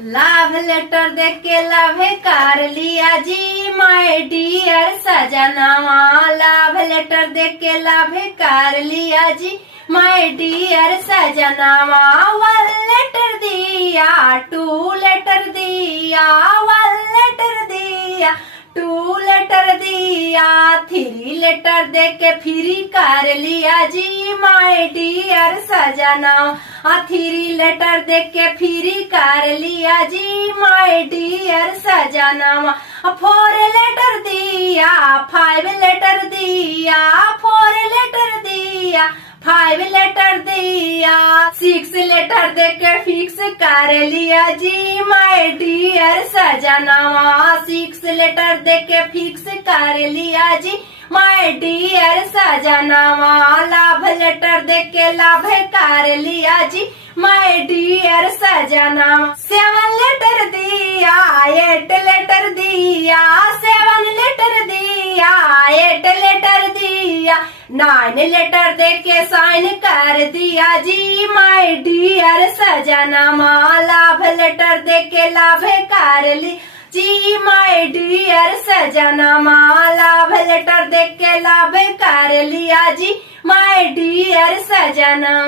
लाभ लेटर देख के लाभ कर लिया जी माय डियर सजनावा। लाभ लेटर देख के लाभ कर लिया जी माय डियर सजनावा। 1 लेटर दिया 2 लेटर दिया 1 लेटर दिया 2 लेटर दिया 3 लेटर दे के फ्री कर लिया जी माय डियर सजनावा। 3 लेटर दे के फ्री कर लिया जी माय डियर सजनावा। 4 लेटर दिया 5 लेटर दिया 4 लेटर दिया 5 लेटर दिया 6 लेटर दे के फिक्स कर लिया जी माय डियर सजनावा। 6 लेटर दे के फिक्स कर लिया जी माय डियर सजनावा। लाभ लेटर दे के लाभ कर लिया जी माय डियर सजनावा। 7 लेटर दिया 8 लेटर दिया 7 लेटर दिया 8 लेटर दिया 9 लेटर दे के साइन कर दिया जी माय डियर सजनावा। लाभ लेटर दे के लाभ कर ली जी माय डियर सजनावा। लाभ लेटर दे के लाभ कर लिया जी माय डियर सजनावा।